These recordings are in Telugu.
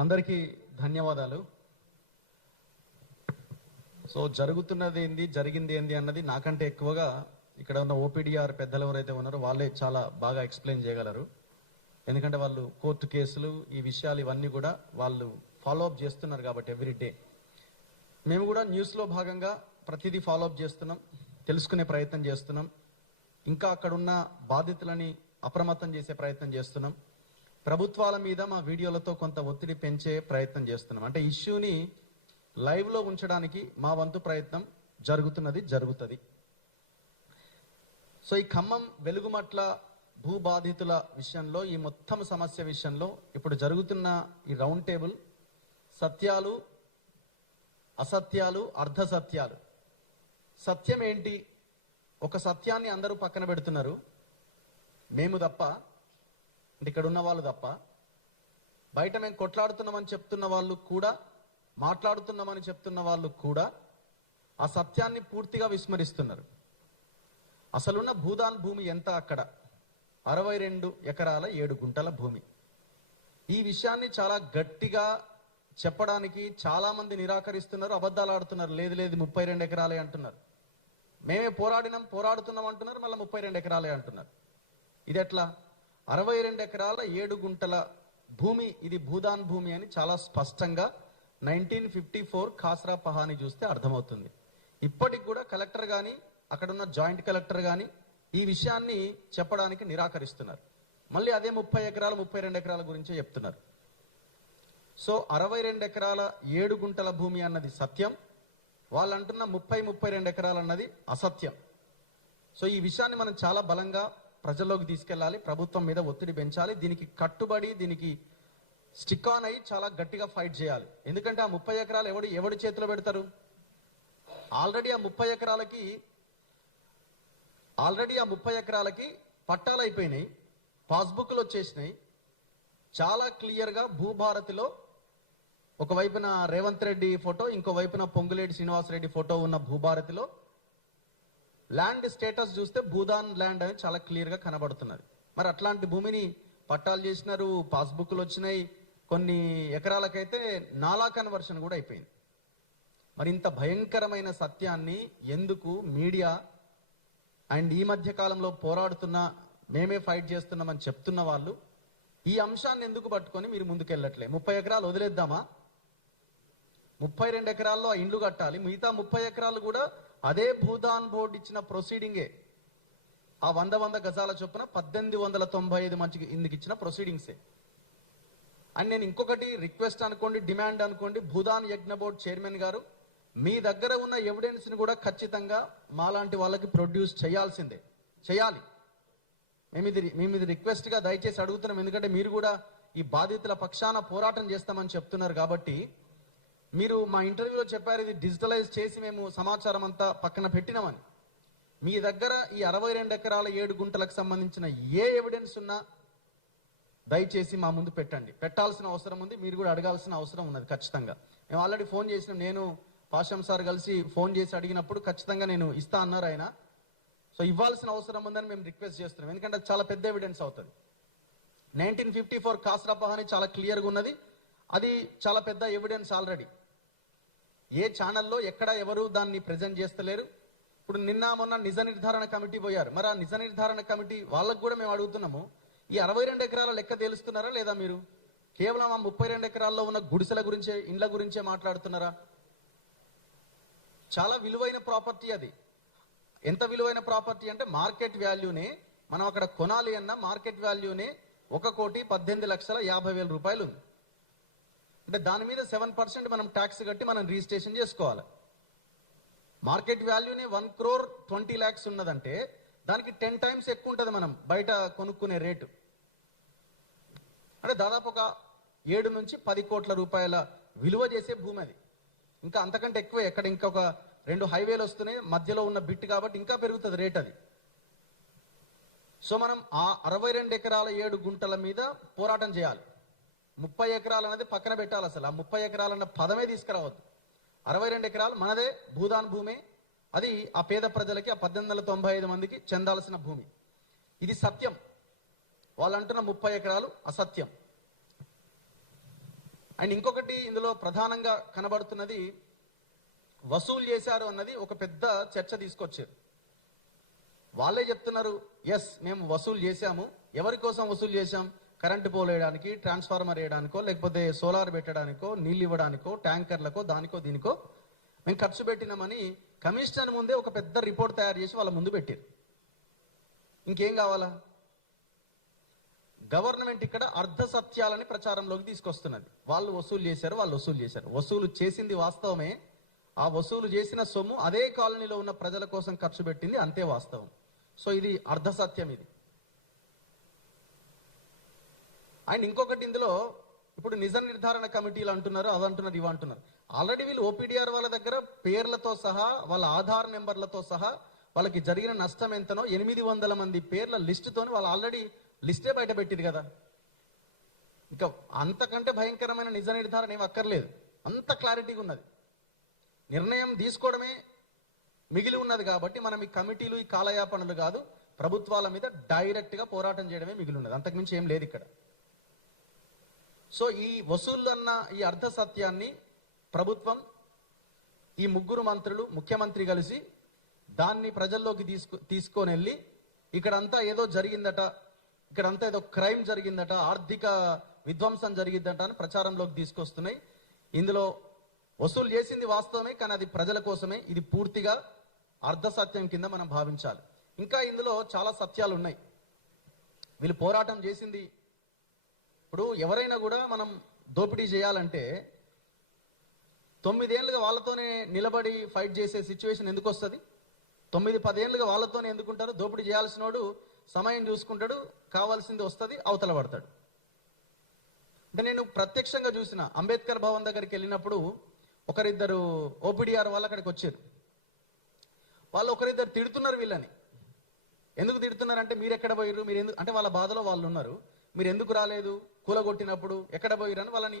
అందరికీ ధన్యవాదాలు. సో జరుగుతున్నది ఏంది, జరిగింది ఏంది అన్నది నాకంటే ఎక్కువగా ఇక్కడ ఉన్న ఓపీడీఆర్ పెద్దలు ఎవరైతే ఉన్నారో వాళ్ళే చాలా బాగా ఎక్స్ప్లెయిన్ చేయగలరు. ఎందుకంటే వాళ్ళు కోర్టు కేసులు, ఈ విషయాలు ఇవన్నీ కూడా వాళ్ళు ఫాలో అప్ చేస్తున్నారు కాబట్టి ఎవ్రీ డే. మేము కూడా న్యూస్లో భాగంగా ప్రతిదీ ఫాలో అప్ చేస్తున్నాం, తెలుసుకునే ప్రయత్నం చేస్తున్నాం. ఇంకా అక్కడున్న బాధితులని అప్రమత్తం చేసే ప్రయత్నం చేస్తున్నాం. ప్రభుత్వాల మీద మా వీడియోలతో కొంత ఒత్తిడి పెంచే ప్రయత్నం చేస్తున్నాం. అంటే ఇష్యూని లైవ్లో ఉంచడానికి మా వంతు ప్రయత్నం జరుగుతుంది. సో ఈ ఖమ్మం వెలుగుమట్ల భూ బాధితుల విషయంలో, ఈ మొత్తం సమస్య విషయంలో ఇప్పుడు జరుగుతున్న ఈ రౌండ్ టేబుల్ సత్యాలు, అసత్యాలు, అర్ధ సత్యాలు. సత్యం ఏంటి? ఒక సత్యాన్ని అందరూ పక్కన పెడుతున్నారు, మేము తప్ప, అంటే ఇక్కడ ఉన్న వాళ్ళు తప్ప. బయట మేము కొట్లాడుతున్నామని చెప్తున్న వాళ్ళు కూడా, మాట్లాడుతున్నామని చెప్తున్న వాళ్ళు కూడా ఆ సత్యాన్ని పూర్తిగా విస్మరిస్తున్నారు. అసలున్న భూదాన్ భూమి ఎంత? అక్కడ 62 ఎకరాల 7 గుంటల భూమి. ఈ విషయాన్ని చాలా గట్టిగా చెప్పడానికి చాలా మంది నిరాకరిస్తున్నారు, అబద్ధాలు ఆడుతున్నారు. లేదు 32 ఎకరాలే అంటున్నారు. మేమే పోరాడుతున్నాం అంటున్నారు, మళ్ళీ 32 ఎకరాలే అంటున్నారు. ఇది ఎట్లా? 62 ఎకరాల 7 గుంటల భూమి ఇది భూదాన్ భూమి అని చాలా స్పష్టంగా 1954 ఖాస్రా పహాని చూస్తే అర్థమవుతుంది. ఇప్పటికి కూడా కలెక్టర్ కానీ, అక్కడున్న జాయింట్ కలెక్టర్ కానీ ఈ విషయాన్ని చెప్పడానికి నిరాకరిస్తున్నారు. మళ్ళీ అదే 30 ఎకరాలు 32 ఎకరాల గురించే చెప్తున్నారు. సో 62 ఎకరాల 7 గుంటల భూమి అన్నది సత్యం, వాళ్ళు అంటున్న 32 ఎకరాలు అన్నది అసత్యం. సో ఈ విషయాన్ని మనం చాలా బలంగా ప్రజల్లోకి తీసుకెళ్లాలి, ప్రభుత్వం మీద ఒత్తిడి పెంచాలి, దీనికి కట్టుబడి, దీనికి స్టిక్ ఆన్ అయ్యి చాలా గట్టిగా ఫైట్ చేయాలి. ఎందుకంటే ఆ 30 ఎకరాలు ఎవడి చేతిలో పెడతారు? ఆల్రెడీ ఆ 30 ఎకరాలకి పట్టాలు అయిపోయినాయి, పాస్బుక్లు వచ్చేసినాయి. చాలా క్లియర్గా భూభారతిలో ఒకవైపున రేవంత్ రెడ్డి ఫోటో, ఇంకో వైపున పొంగులేటి శ్రీనివాసరెడ్డి ఫోటో ఉన్న భూభారతిలో ల్యాండ్ స్టేటస్ చూస్తే భూదాన్ ల్యాండ్ అని చాలా క్లియర్గా కనబడుతున్నది. మరి అట్లాంటి భూమిని పట్టాలు చేసినారు, పాస్బుక్లు వచ్చినాయి, కొన్ని ఎకరాలకైతే నాలా కన్వర్షన్ కూడా అయిపోయింది. మరి ఇంత భయంకరమైన సత్యాన్ని ఎందుకు మీడియా అండ్ ఈ మధ్య కాలంలో పోరాడుతున్న, మేమే ఫైట్ చేస్తున్నామని చెప్తున్న వాళ్ళు ఈ అంశాన్ని ఎందుకు పట్టుకొని మీరు ముందుకెళ్ళట్లే? 30 ఎకరాలు వదిలేద్దామా? 32 ఎకరాల్లో ఆ ఇండ్లు కట్టాలి, మిగతా 30 ఎకరాలు కూడా అదే భూదాన్ బోర్డు ఇచ్చిన ప్రొసీడింగే. ఆ 100 గజాల చొప్పున 1895 మంచికి ఇందుకు ఇచ్చిన ప్రొసీడింగ్సే. అండ్ నేను ఇంకొకటి రిక్వెస్ట్ అనుకోండి, డిమాండ్ అనుకోండి, భూదాన్ యజ్ఞ బోర్డు చైర్మన్ గారు, మీ దగ్గర ఉన్న ఎవిడెన్స్ ని కూడా ఖచ్చితంగా మాలాంటి వాళ్ళకి ప్రొడ్యూస్ చేయాలి. మేము ఇది రిక్వెస్ట్ గా దయచేసి అడుగుతున్నాం. ఎందుకంటే మీరు కూడా ఈ బాధితుల పక్షాన పోరాటం చేస్తామని చెప్తున్నారు కాబట్టి. మీరు మా ఇంటర్వ్యూలో చెప్పారు, ఇది డిజిటలైజ్ చేసి మేము సమాచారం అంతా పక్కన పెట్టినామని. మీ దగ్గర ఈ 62 ఎకరాల 7 గుంటలకు సంబంధించిన ఏ ఎవిడెన్స్ ఉన్నా దయచేసి మా ముందు పెట్టాల్సిన అవసరం ఉంది. మీరు కూడా అడగాల్సిన అవసరం ఉన్నది ఖచ్చితంగా. మేము ఆల్రెడీ ఫోన్ చేసినాం, నేను పాషం సార్ కలిసి ఫోన్ చేసి అడిగినప్పుడు ఖచ్చితంగా నేను ఇస్తా అన్నారు ఆయన. సో ఇవ్వాల్సిన అవసరం ఉందని మేము రిక్వెస్ట్ చేస్తున్నాం, ఎందుకంటే అది చాలా పెద్ద ఎవిడెన్స్ అవుతుంది. 1954 ఖాస్రా పహాని చాలా క్లియర్గా ఉన్నది, అది చాలా పెద్ద ఎవిడెన్స్. ఆల్రెడీ ఏ ఛానల్లో ఎక్కడ ఎవరు దాన్ని ప్రజెంట్ చేస్తలేరు. ఇప్పుడు నిన్న మొన్న నిజ నిర్ధారణ కమిటీ పోయారు, మరి ఆ నిజ నిర్ధారణ కమిటీ వాళ్ళకు కూడా మేము అడుగుతున్నాము, ఈ 62 ఎకరాల లెక్క తేలుస్తున్నారా లేదా? మీరు కేవలం ఆ 32 ఎకరాల్లో ఉన్న గుడిసెల గురించే, ఇండ్ల గురించే మాట్లాడుతున్నారా? చాలా విలువైన ప్రాపర్టీ అది. ఎంత విలువైన ప్రాపర్టీ అంటే మార్కెట్ వాల్యూనే, మనం అక్కడ కొనాలి అన్న మార్కెట్ వాల్యూనే 1,18,50,000 రూపాయలు ఉంది. అంటే దాని మీద 7% మనం ట్యాక్స్ కట్టి మనం రిజిస్ట్రేషన్ చేసుకోవాలి. మార్కెట్ వాల్యూనే 1,20,00,000 ఉన్నదంటే దానికి 10 times ఎక్కువ ఉంటుంది మనం బయట కొనుక్కునే రేటు. అంటే దాదాపు ఒక 7 నుంచి 10 కోట్ల రూపాయల విలువ చేసే భూమి అది. ఇంకా అంతకంటే ఎక్కువ ఎక్కడ, ఇంకొక 2 హైవేలు వస్తున్నాయి మధ్యలో ఉన్న బిట్ కాబట్టి ఇంకా పెరుగుతుంది రేట్ అది. సో మనం ఆ 62 ఎకరాల 7 గుంటల మీద పోరాటం చేయాలి. 30 ఎకరాలు అనేది పక్కన పెట్టాలి. అసలు ఆ 30 ఎకరాలన్న పదమే తీసుకురావద్దు. 62 ఎకరాలు మనదే భూదాన్ భూమే, అది ఆ పేద ప్రజలకి, ఆ 1895 మందికి చెందాల్సిన భూమి. ఇది సత్యం. వాళ్ళు అంటున్న 30 ఎకరాలు అసత్యం. అండ్ ఇంకొకటి ఇందులో ప్రధానంగా కనబడుతున్నది, వసూలు చేశారు అన్నది ఒక పెద్ద చర్చ తీసుకొచ్చారు. వాళ్ళే చెప్తున్నారు, ఎస్ మేము వసూలు చేశాము. ఎవరి కోసం వసూలు చేశాం? కరెంటు పోల్ వేయడానికి, ట్రాన్స్ఫార్మర్ వేయడానికో, లేకపోతే సోలార్ పెట్టడానికో, నీళ్ళు ఇవ్వడానికో, ట్యాంకర్లకో, దానికో దీనికో మేము ఖర్చు పెట్టినామని కమిషనర్ ముందే ఒక పెద్ద రిపోర్ట్ తయారు చేసి వాళ్ళ ముందు పెట్టారు. ఇంకేం కావాలా? గవర్నమెంట్ ఇక్కడ అర్ధ సత్యాలని ప్రచారంలోకి తీసుకొస్తున్నది. వాళ్ళు వసూలు చేశారు, వాళ్ళు వసూలు చేశారు. వసూలు చేసింది వాస్తవమే. ఆ వసూలు చేసిన సొమ్ము అదే కాలనీలో ఉన్న ప్రజల కోసం ఖర్చు పెట్టింది, అంతే వాస్తవం. సో ఇది అర్ధ సత్యం ఇది. అండ్ ఇంకొకటి, ఇందులో ఇప్పుడు నిజ నిర్ధారణ కమిటీలు అంటున్నారు, అవి అంటున్నారు, ఇవి అంటున్నారు. ఆల్రెడీ వీళ్ళు ఓపీడీఆర్ వాళ్ళ దగ్గర పేర్లతో సహా, వాళ్ళ ఆధార్ నెంబర్లతో సహా, వాళ్ళకి జరిగిన నష్టం ఎంతనో 800 మంది పేర్ల లిస్టుతోని వాళ్ళు ఆల్రెడీ లిస్టే బయట పెట్టింది కదా. ఇంకా అంతకంటే భయంకరమైన నిజ నిర్ధారణ ఏం అక్కర్లేదు. అంత క్లారిటీగా ఉన్నది. నిర్ణయం తీసుకోవడమే మిగిలి ఉన్నది కాబట్టి మనం ఈ కమిటీలు, ఈ కాలయాపనలు కాదు, ప్రభుత్వాల మీద డైరెక్ట్ గా పోరాటం చేయడమే మిగిలి ఉన్నది. అంతకుమించి ఏం లేదు ఇక్కడ. సో ఈ వసూళ్లు అన్న ఈ అర్ధ సత్యాన్ని ప్రభుత్వం, ఈ ముగ్గురు మంత్రులు, ముఖ్యమంత్రి కలిసి దాన్ని ప్రజల్లోకి తీసుకొని వెళ్ళి ఇక్కడంతా ఏదో జరిగిందట, ఇక్కడంతా ఏదో క్రైమ్ జరిగిందట, ఆర్థిక విధ్వంసం జరిగిందట అని ప్రచారంలోకి తీసుకొస్తున్నాయి. ఇందులో వసూలు చేసింది వాస్తవమే, కానీ అది ప్రజల కోసమే. ఇది పూర్తిగా అర్ధ సత్యం కింద మనం భావించాలి. ఇంకా ఇందులో చాలా సత్యాలు ఉన్నాయి. వీళ్ళు పోరాటం చేసింది, ఇప్పుడు ఎవరైనా కూడా మనం దోపిడీ చేయాలంటే 9 ఏళ్ళుగా వాళ్ళతోనే నిలబడి ఫైట్ చేసే సిచ్యువేషన్ ఎందుకు వస్తుంది? 9-10 ఏళ్ళుగా వాళ్ళతోనే ఎందుకుంటారు? దోపిడీ చేయాల్సినోడు సమయం చూసుకుంటాడు, కావాల్సింది వస్తుంది, అవతల పడతాడు. అంటే నేను ప్రత్యక్షంగా చూసిన, అంబేద్కర్ భవన్ దగ్గరికి వెళ్ళినప్పుడు ఒకరిద్దరు ఓపీడీఆర్ వాళ్ళు అక్కడికి వచ్చారు. వాళ్ళు ఒకరిద్దరు తిడుతున్నారు వీళ్ళని. ఎందుకు తిడుతున్నారు అంటే, మీరు ఎక్కడ పోయారు, మీరు ఎందుకు అంటే, వాళ్ళ బాధలో వాళ్ళు ఉన్నారు. మీరు ఎందుకు రాలేదు, కూలగొట్టినప్పుడు ఎక్కడ పోయారు అని వాళ్ళని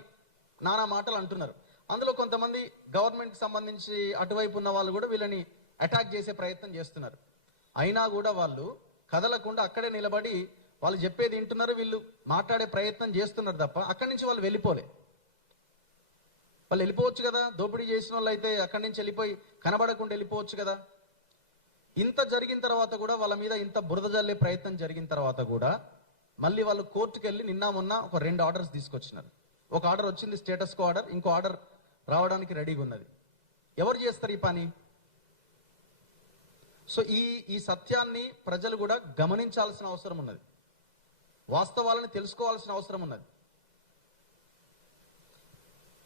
నానా మాటలు అంటున్నారు. అందులో కొంతమంది గవర్నమెంట్ కి సంబంధించి అటువైపు ఉన్న వాళ్ళు కూడా వీళ్ళని అటాక్ చేసే ప్రయత్నం చేస్తున్నారు. అయినా కూడా వాళ్ళు కదలకుండా అక్కడే నిలబడి వాళ్ళు చెప్పేది వింటున్నారు, వీళ్ళు మాట్లాడే ప్రయత్నం చేస్తున్నారు తప్ప అక్కడి నుంచి వాళ్ళు వెళ్ళిపోలే. వాళ్ళు వెళ్ళిపోవచ్చు కదా, దోపిడీ చేసిన వాళ్ళు అయితే అక్కడి నుంచి వెళ్ళిపోయి కనబడకుండా వెళ్ళిపోవచ్చు కదా. ఇంత జరిగిన తర్వాత కూడా, వాళ్ళ మీద ఇంత బురద జల్లే ప్రయత్నం జరిగిన తర్వాత కూడా మళ్ళీ వాళ్ళు కోర్టుకు వెళ్ళి నిన్న మొన్న ఒక 2 ఆర్డర్స్ తీసుకొచ్చినారు. ఒక ఆర్డర్ వచ్చింది స్టేటస్ కో ఆర్డర్, ఇంకో ఆర్డర్ రావడానికి రెడీగా ఉన్నది. ఎవరు చేస్తారు ఈ పని? సో ఈ సత్యాన్ని ప్రజలు కూడా గమనించాల్సిన అవసరం ఉన్నది, వాస్తవాలను తెలుసుకోవాల్సిన అవసరం ఉన్నది.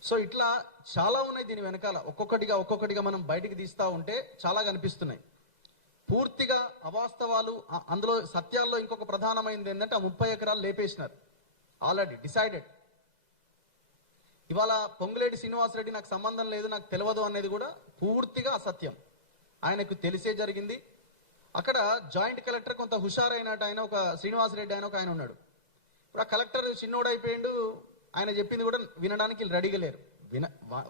సో ఇట్లా చాలా ఉన్నాయి దీని వెనకాల. ఒక్కొక్కటిగా మనం బయటికి తీస్తా ఉంటే చాలా కనిపిస్తున్నాయి. పూర్తిగా అవాస్తవాలు, అందులో సత్యాల్లో ఇంకొక ప్రధానమైనది ఏంటంటే, ఆ 30 ఎకరాలు లేపేసినారు ఆల్రెడీ డిసైడెడ్. ఇవాళ పొంగులేటి శ్రీనివాసరెడ్డి నాకు సంబంధం లేదు, నాకు తెలియదు అనేది కూడా పూర్తిగా అసత్యం. ఆయనకు తెలిసే జరిగింది. అక్కడ జాయింట్ కలెక్టర్ కొంత హుషారైనట్టు ఆయన, ఒక శ్రీనివాసరెడ్డి ఆయన ఒక ఆయన ఉన్నాడు. ఇప్పుడు ఆ కలెక్టర్ చిన్నోడైపోయిండు, ఆయన చెప్పింది కూడా వినడానికి రెడీగా లేరు.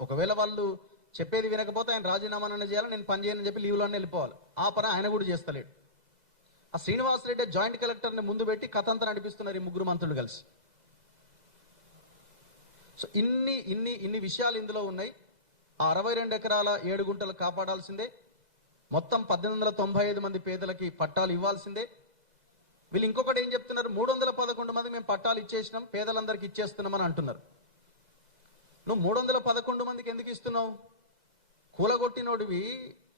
ఒకవేళ వాళ్ళు చెప్పేది వినకపోతే ఆయన రాజీనామానైనా చేయాలి, నేను పని చేయనని చెప్పి లీవ్లోనే వెళ్ళిపోవాలి. ఆ పని ఆయన కూడా చేస్తలేడు. ఆ శ్రీనివాసరెడ్డి జాయింట్ కలెక్టర్ని ముందు పెట్టి కథ అంతా నడిపిస్తున్నారు ఈ ముగ్గురు మంత్రులు కలిసి. సో ఇన్ని విషయాలు ఇందులో ఉన్నాయి. ఆ 62 ఎకరాల 7 గుంటలు కాపాడాల్సిందే. మొత్తం 1895 మంది పేదలకి పట్టాలు ఇవ్వాల్సిందే. వీళ్ళు ఇంకొకటి ఏం చెప్తున్నారు, 311 మంది మేము పట్టాలు ఇచ్చేసినాం, పేదలందరికీ ఇచ్చేస్తున్నామని అంటున్నారు. నువ్వు 311 మందికి ఎందుకు ఇస్తున్నావు? కూలగొట్టినోడివి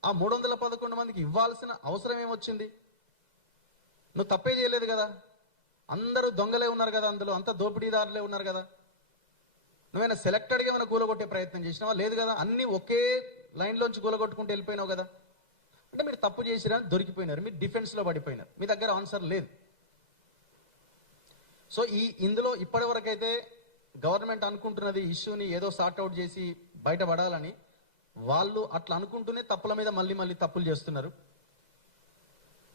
ఆ 311 మందికి ఇవ్వాల్సిన అవసరం ఏమొచ్చింది? నువ్వు తప్పే చేయలేదు కదా. అందరూ దొంగలే ఉన్నారు కదా, అందులో అంతా దోపిడీదారులే ఉన్నారు కదా. నువ్వైనా సెలెక్టెడ్గా ఏమైనా కూలగొట్టే ప్రయత్నం చేసినావా? లేదు కదా. అన్ని ఒకే లైన్లోంచి కూలగొట్టుకుంటూ వెళ్ళిపోయినావు కదా. అంటే మీరు తప్పు చేసిరా, దొరికిపోయినారు, మీరు డిఫెన్స్లో పడిపోయినారు, మీ దగ్గర ఆన్సర్ లేదు. సో ఇందులో ఇప్పటి వరకైతే గవర్నమెంట్ అనుకుంటున్నది ఇష్యూని ఏదో సార్ట్అవుట్ చేసి బయటపడాలని. వాళ్ళు అట్లా అనుకుంటూనే తప్పుల మీద మళ్ళీ తప్పులు చేస్తున్నారు.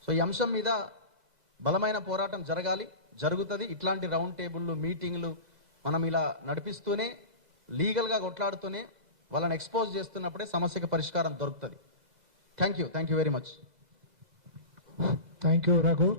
సో ఈ అంశం మీద బలమైన పోరాటం జరుగుతుంది. ఇట్లాంటి రౌండ్ టేబుల్లు, మీటింగ్లు మనం ఇలా నడిపిస్తూనే, లీగల్గా కొట్లాడుతూనే వాళ్ళని ఎక్స్పోజ్ చేస్తున్నప్పుడే సమస్యకు పరిష్కారం దొరుకుతుంది. Thank you very much. Thank you Raghu.